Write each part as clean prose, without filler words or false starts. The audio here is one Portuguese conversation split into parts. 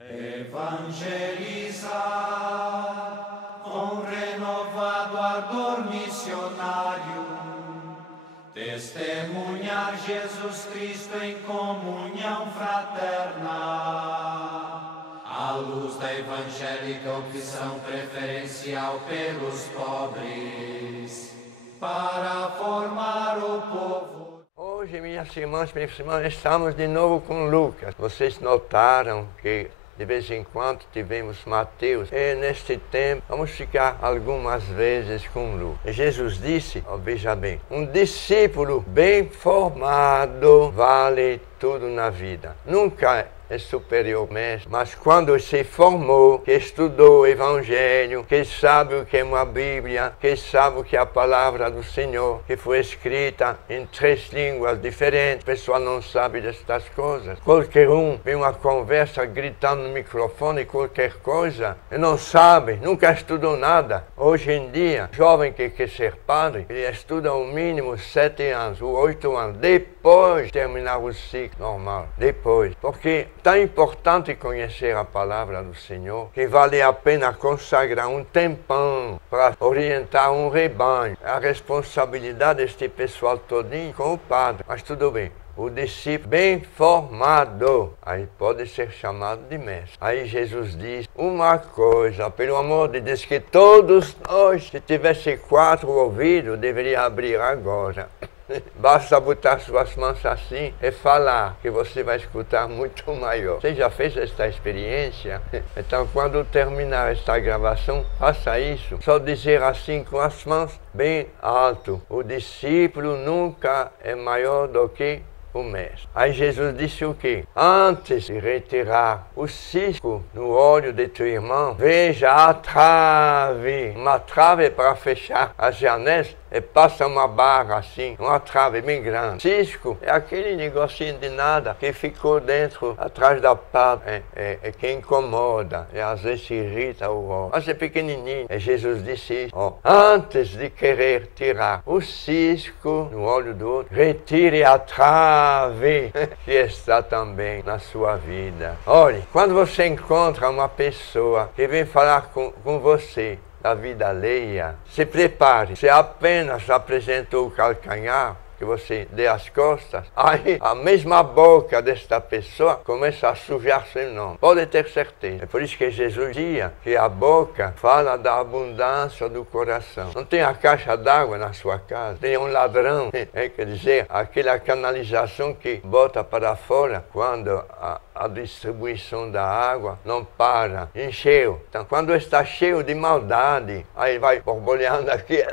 Evangelizar com renovado ardor missionário, testemunhar Jesus Cristo em comunhão fraterna, à luz da evangélica opção preferencial pelos pobres, para formar o povo. Hoje, minhas irmãs, estamos de novo com Lucas. Vocês notaram que de vez em quando tivemos Mateus. E neste tempo vamos ficar algumas vezes com Lucas. Jesus disse, veja bem, um discípulo bem formado vale tudo na vida. Nunca é superior mesmo, mas quando se formou, que estudou o Evangelho, que sabe o que é uma Bíblia, que sabe o que é a palavra do Senhor, que foi escrita em 3 línguas diferentes, o pessoal não sabe destas coisas. Qualquer um vem uma conversa gritando no microfone, qualquer coisa, e não sabe, nunca estudou nada. Hoje em dia, jovem que quer ser padre, ele estuda o mínimo 7 anos, ou 8 anos, depois de terminar o ciclo normal, depois, porque tão importante conhecer a palavra do Senhor, que vale a pena consagrar um tempão para orientar um rebanho. A responsabilidade deste pessoal todinho com o padre. Mas tudo bem. O discípulo bem formado, aí pode ser chamado de mestre. Aí Jesus diz uma coisa, pelo amor de Deus, que todos nós, se tivesse 4 ouvidos, deveria abrir agora. Basta botar suas mãos assim e falar, que você vai escutar muito maior. Você já fez esta experiência? Então, quando terminar esta gravação, faça isso. Só dizer assim com as mãos bem alto. O discípulo nunca é maior do que o mestre. Aí Jesus disse o quê? Antes de retirar o cisco no olho de teu irmão, veja a trave. Uma trave para fechar as janelas e passa uma barra assim, uma trave bem grande. Cisco é aquele negocinho de nada que ficou dentro, atrás da pata, que incomoda e às vezes irrita o olho. Mas é pequenininho. E Jesus disse isso. Antes de querer tirar o cisco no olho do outro, retire a trave que está também na sua vida. Olhe, quando você encontra uma pessoa que vem falar com você da vida alheia, se prepare. Se apenas apresentou o calcanhar, que você dê as costas, aí a mesma boca desta pessoa começa a sujar seu nome. Pode ter certeza. É por isso que Jesus dizia que a boca fala da abundância do coração. Não tem a caixa d'água na sua casa, tem um ladrão, quer dizer, aquela canalização que bota para fora quando a distribuição da água não para, encheu. Então, quando está cheio de maldade, aí vai borbulhando aqui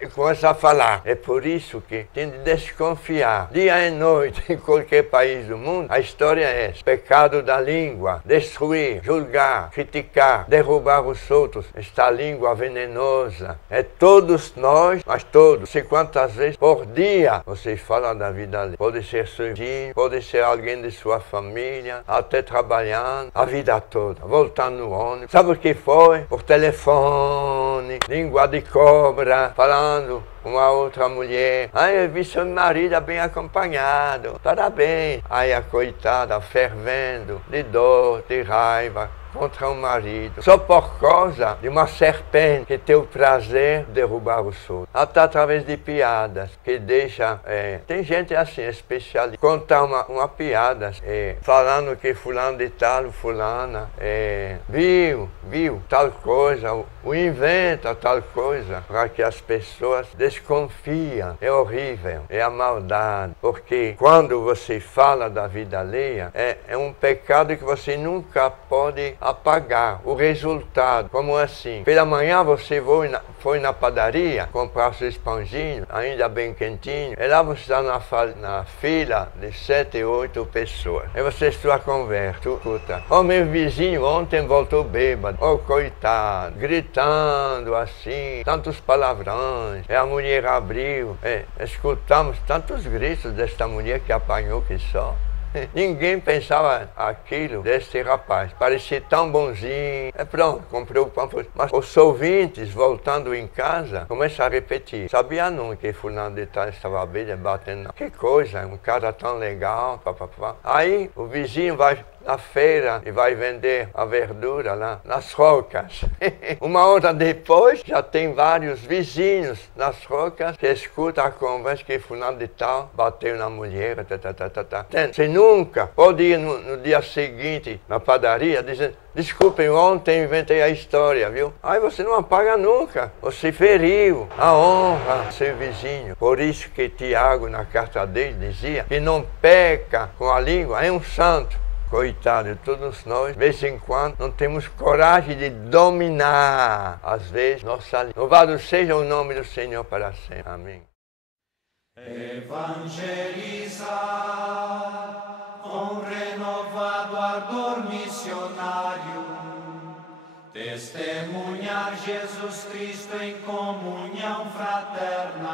e começa a falar. É por isso que tem de desconfiar. Dia e noite, em qualquer país do mundo, a história é essa. Pecado da língua, destruir, julgar, criticar, derrubar os outros. Esta língua venenosa. É todos nós, mas todos. Sei quantas vezes por dia vocês falam da vida ali. Pode ser seu vizinho, pode ser alguém de sua família, até trabalhando a vida toda, voltando no ônibus. Sabe o que foi? Por telefone, língua de cobra, falando com uma outra mulher. Aí eu vi seu marido bem acompanhado, parabéns. Aí a coitada fervendo de dor, de raiva contra o marido, só por causa de uma serpente que tem o prazer de derrubar os outros. Até através de piadas, que deixa... tem gente assim, especialista, contar uma piada, falando que fulano de tal, fulana, viu tal coisa, ou inventa tal coisa, para que as pessoas desconfiam. É horrível, é a maldade, porque quando você fala da vida alheia, é um pecado que você nunca pode apagar. O resultado, como assim? Pela manhã você foi na padaria comprar seus pãozinhos, ainda bem quentinho, e lá você está na fila de 7, 8 pessoas. E você está a conversa, escuta. Meu vizinho ontem voltou bêbado, coitado, gritando assim, tantos palavrões. E a mulher abriu, escutamos tantos gritos desta mulher que apanhou que só. Ninguém pensava aquilo desse rapaz. Parecia tão bonzinho. Pronto, comprei o pão. Mas os ouvintes, voltando em casa, começam a repetir. Sabia não que fulano de tal estava bem batendo? Que coisa, um cara tão legal. Papapá. Aí o vizinho vai na feira e vai vender a verdura lá nas rocas. Uma hora depois, já tem vários vizinhos nas rocas que escutam a conversa que fulano de tal bateu na mulher, Você nunca pode ir no dia seguinte na padaria dizendo: desculpem, ontem inventei a história, viu? Aí você não apaga nunca. Você feriu a honra do seu vizinho. Por isso que Tiago, na carta dele, dizia que não peca com a língua, é um santo. Coitado, todos nós, de vez em quando, não temos coragem de dominar, às vezes, nossa língua. Louvado seja o nome do Senhor para sempre. Amém. Evangelizar com renovado ardor missionário, testemunhar Jesus Cristo em comunhão fraterna,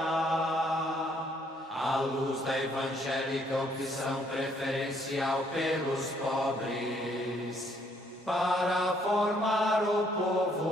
à luz da evangélica opção preferencial pelos pobres, para formar o povo